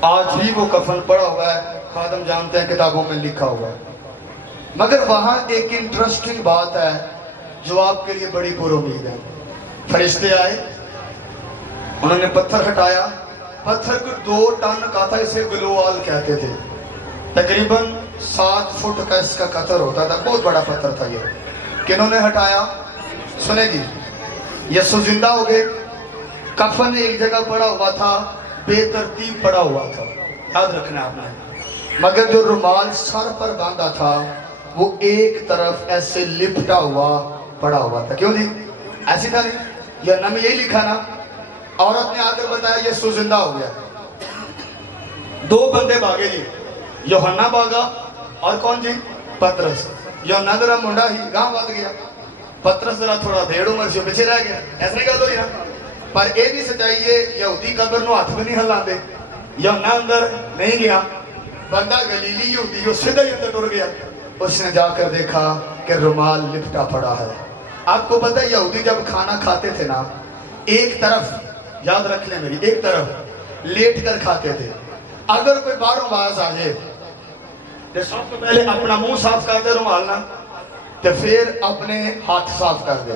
آج بھی وہ کفن پڑا ہوا ہے، خادم جانتے ہیں کتابوں میں لکھا ہوا ہے۔ مگر وہاں ایک انٹرسٹنگ بات ہے جو آپ کے لیے بڑی پر امید ہے۔ فرشتے آئے، انہوں نے پتھر ہٹایا، پتھر کو 2 ٹن کا تھا، اسے گلوال کہتے تھے، تقریباً 7 فٹ کا اس کا قطر ہوتا تھا، بہت بڑا پتھر تھا یہ، کہ انہوں نے ہٹایا۔ سنیں جی، یسوع زندہ ہو گئے، کفن ایک جگہ پڑا ہوا تھا، بے ترتیب پڑا ہوا تھا، یاد رکھنا آپ نے، مگر جو رومال سر پر باندھا تھا وہ ایک طرف ایسے لپٹا ہوا پڑا ہوا تھا۔ کیوں جی؟ ایسی تھا نہیں؟ یوحنا میں یہی لکھا نا، عورت نے آ کر بتایا یسوع زندہ ہو گیا۔ 2 بندے بھاگے جی، یوحنا بھاگا اور کون جی؟ پترس۔ یوحنا ذرا منڈا ہی گاں بھاگ گیا، پترس ذرا تھوڑا بھیڑ عمر سے پیچھے رہ گیا۔ ایسا نہیں کہا ہوئی نا؟ پر اے بھی سچائیے، یہودی قبر نو ہاتھ میں نہیں ہلا دے، یوحنا اندر نہیں گیا، بندہ گلیلی یہودی سیدھا ہی اندر ٹر گیا۔ اس نے جا کر دیکھا کہ رومال لپٹا پڑا ہے۔ آپ کو پتہ ہے یہودی جب کھانا کھاتے تھے نا، ایک طرف، یاد رکھ لیں میری، ایک طرف لیٹ کر کھاتے تھے۔ اگر کوئی باہروں آواز آ جائے تے سب تو پہلے اپنا منہ صاف کر دے رومال نال تے پھر اپنے ہاتھ صاف کر دے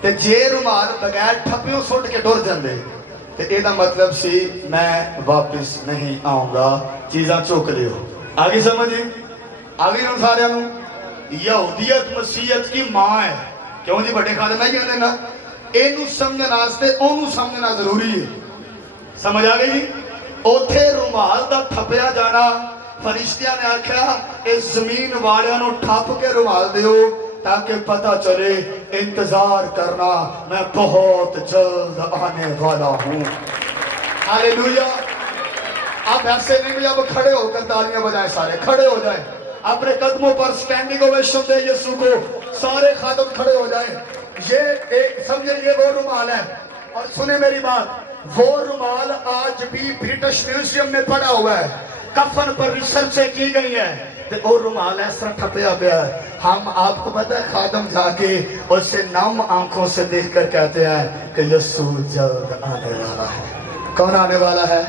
تے جے رومال بغیر ٹھپیوں سٹ کے ٹر جاندے تے اے دا مطلب سی میں واپس نہیں آؤں گا چیزاں چوک لیو آگے سمجھیں آگے نوں سارے نوں یہودیت مسیحیت کی ماں ہے کیوں جی بڑے خادم ہے کہندے نا اینو سمجھنا واسطے اونوں سمجھنا ضروری ہے سمجھ آ گئی جی اوتھے رومال دا ٹھپیا جانا فرشتیاں نے آکھیا اس زمین والیاں نوں ٹھپ کے رومال دیو تاکہ پتہ چلے انتظار کرنا میں بہت جلد آنے والا ہوں ہالےلویا آپ ایسے نہیں بھی اب کھڑے ہو کر تالیاں بجائیں سارے کھڑے ہو جائیں اپنے قدموں پر سٹینڈنگ اویشن دے یسوع کو سارے خادم کھڑے ہو جائیں یہ ایک سمجھے یہ وہ رومال ہے اور سنیں میری بات وہ رومال آج بھی برٹش میوزیم میں پڑا ہوا ہے کفن پر ریسرچیں کی گئی ہیں تو وہ رومال ایسا ٹھپیا گیا ہے ہم آپ کو پتہ ہے خادم جا کے اسے نم آنکھوں سے دیکھ کر کہتے ہیں کہ یسوع جلد آنے والا ہے کون آنے والا ہے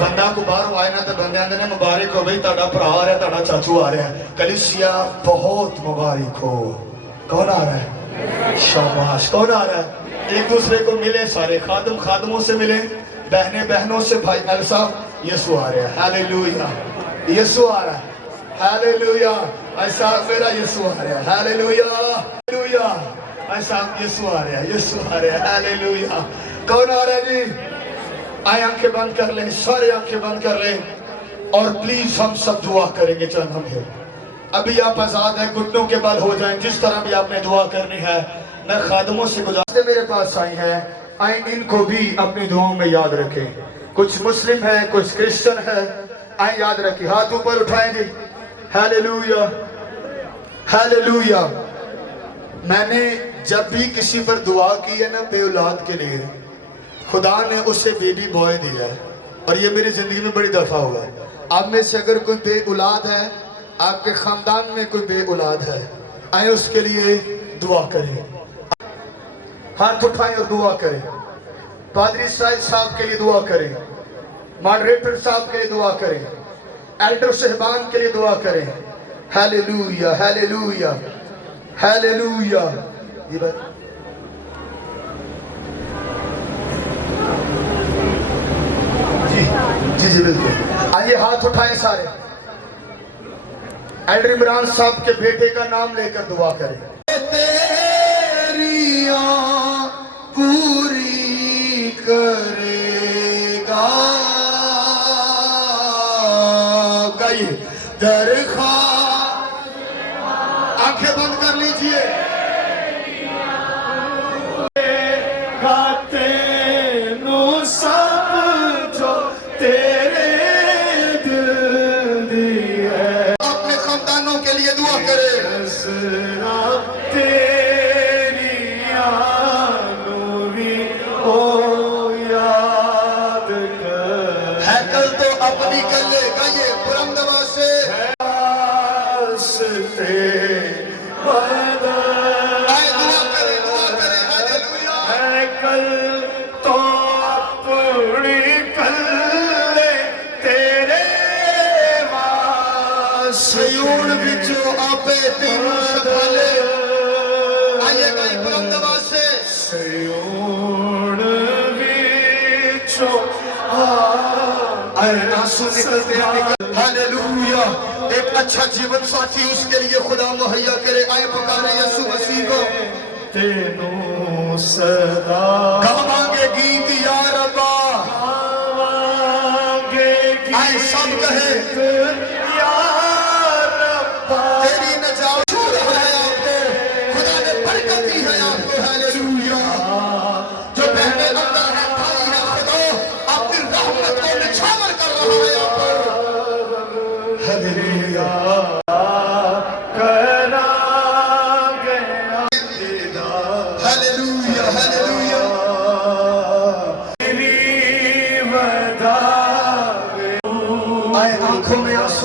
بندہ کو باہر آئے نا تو بندے آنے نے مبارک ہو بھئی تاڑا پرا آ رہا ہے تاڑا چاچو آ رہا ہے کلیسیا بہت مبارک ہو کون آ رہا ہے شاباش کون آ رہا ہے ایک دوسرے کو ملے سارے خادم خادموں سے ملے بہنیں بہنوں سے بھائی ایسا یسوع آ رہا ہے ہالےلویا یسوع آ رہا ہے ہالےلویا ایسا میرا یسوع آ رہا ہے ہالےلویا ہالےلویا ایسا یسوع آ رہا ہے یسوع آ رہا ہے ہالےلویا کون آ رہا ہے جی آئے آنکھیں بند کر لیں سارے آنکھیں بند کر لیں اور پلیز ہم سب دعا کریں گے چند ہم ہیں ابھی آپ آزاد ہیں گھٹنوں کے بل ہو جائیں جس طرح بھی آپ نے دعا کرنی ہے میں خادموں سے گزارتے میرے پاس آئی ہیں آئیں ان کو بھی اپنی دعاؤں میں یاد رکھیں کچھ مسلم ہیں کچھ کرسچن ہیں آئیں یاد رکھیں ہاتھ اوپر اٹھائیں جی ہالےلویا ہالےلویا میں نے جب بھی کسی پر دعا کی ہے نا بے اولاد کے لیے خدا نے اسے بیبی بوائے دیا ہے اور یہ میری زندگی میں بڑی دفعہ ہوا ہے آپ میں سے اگر کوئی بے اولاد ہے آپ کے خاندان میں کوئی بے اولاد ہے آئیں اس کے لیے دعا کریں ہاتھ اٹھائیں اور دعا کریں پادری صاحب کے لیے دعا کریں ماڈریٹر صاحب کے لیے دعا کریں ایلڈر صاحبان کے لیے دعا کریں ہالےلویا ہالےلویا ہالےلویا یہ بات جی بالکل آئیے ہاتھ اٹھائیں سارے ایلڈر عمران صاحب کے بیٹے کا نام لے کر دعا کریں تیریاں پوری کرے گا گئی درخواست آنکھیں بند کر لیجئے گاتے نو سب جو تیرے دل دی ہے اپنے خاندانوں کے لیے دعا کرے تیری آنوری او یاد کر ہیکل تو اپنی کر لے گا یہ بلند آواز سے آئے دعا کرے ہالےلویا ہیکل تو اپنی کر لے تیرے سیون بچو آپے تیروں سبھالے آئیے گا یہ بلند آواز سے سیون بچو آئے آنسو نکلتے ہیں ہالےلویا ایک اچھا جیون ساتھی اس کے لیے خدا مہیا کرے آئے پکارے یسوع مسیح کو تینوں صدا کہاں مانگے گیت یا ربا مانگے گیت آئے سب کہے یا ربا تیری نجات چھو رہا ہے آپ کو خدا نے برکت دی ہے آپ کو ہالےلویا جو بہنیں اندر ہیں بھائی ہیں خدا اپنی رحمت کو نچھاور کر رہا ہے آپ پر ہالےلویا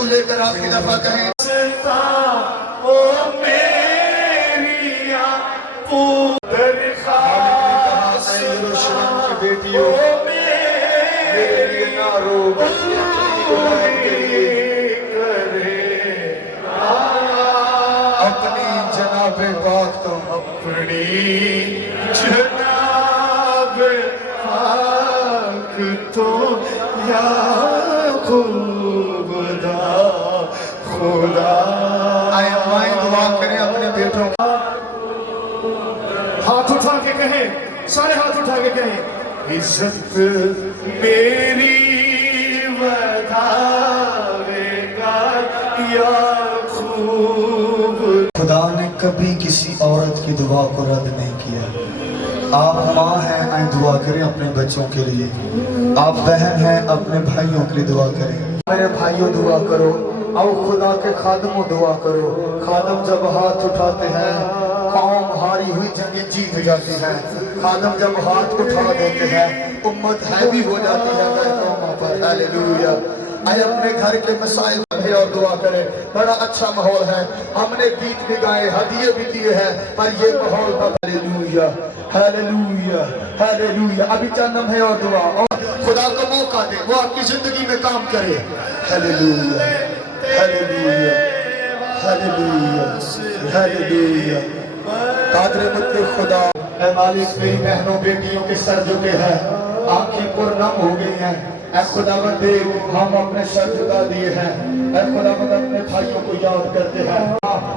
لے کر آخری دفعہ کہیں او میری درخواست کی بیٹیوں میرے لیے نہ رو کرے اپنی جناب پاک تو یا خوبدا خدا. آئے مائیں دعا کریں اپنے بیٹوں. ہاتھ اٹھا کے کہیں, سارے ہاتھ اٹھا کے کہیں, عزت میری بڑھاوے گا یا خوب. خدا نے کبھی کسی عورت کی دعا کو رد نہیں کیا. آپ ماں ہیں, آئیں دعا کریں اپنے بچوں کے لیے. آپ بہن ہیں, اپنے بھائیوں کے لیے دعا کریں. میرے بھائیوں دعا کرو. آؤ خدا کے خادموں دعا کرو. خادم جب ہاتھ اٹھاتے ہیں قوم ہاری ہوئی جنگیں جیت جاتی ہیں. خادم جب ہاتھ اٹھا دیتے ہیں امت ہیوی ہو جاتی ہے قوموں پر. ہیلیلویا. آئے اپنے گھر کے مسائل ہے اور دعا کریں. بڑا اچھا ماحول ہے, ہم نے گیت بھی گائے, ہدیے بھی دیے ہیں, پر یہ ماحول ہیلیلویا ہیلیلویا ہیلیلویا. ابھی جنم ہے اور دعا, اور خدا کو موقع دے وہ آپ کی زندگی میں کام کرے. Hallelujah hallelujah hallelujah hallelujah. قادر مطلق خدا. اے مالک میری بہنوں بیٹیوں کے سر جھکے ہیں, آنکھیں پرنم ہو گئی ہیں. اے خداوند دیکھ ہم اپنے سر جھکا دیے ہیں. اے خداوند اپنے بھائیوں کو یاد کرتے ہیں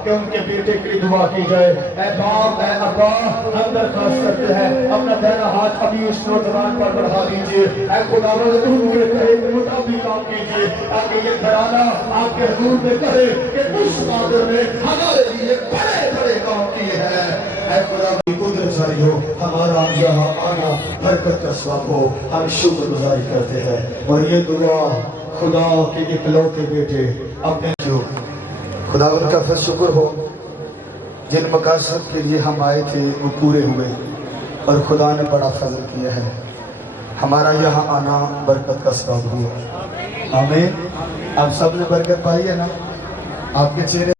کہ ان کے بیٹے کے لیے دعا کی جائے. اے باپ اے ابا ہم درخواست کرتے ہیں اپنا دائرہ ہاتھ ابھی اس نوجوان پر بڑھا دیجیے. اے خداوند ان کے کہے کے مطابق کام کیجیے تاکہ یہ گھرانہ آپ کے حضور میں کہے کہ اس قادر نے ہمارے لیے بڑے بڑے کام کیے ہیں. اے خدا کی قدرت جاری ہو, ہمارا یہاں آنا برکت کا سبب ہو. ہم شکر گزاری کرتے ہیں اور یہ دعا خدا کے اکلوتے بیٹے اپنے جو خدا ان کا فضل شکر ہو جن مقاصد کے لیے ہم آئے تھے وہ پورے ہوئے اور خدا نے بڑا فضل کیا ہے. ہمارا یہاں آنا برکت کا سبب ہوا. آمین. آپ سب نے برکت پائی ہے نا. آپ کے چہرے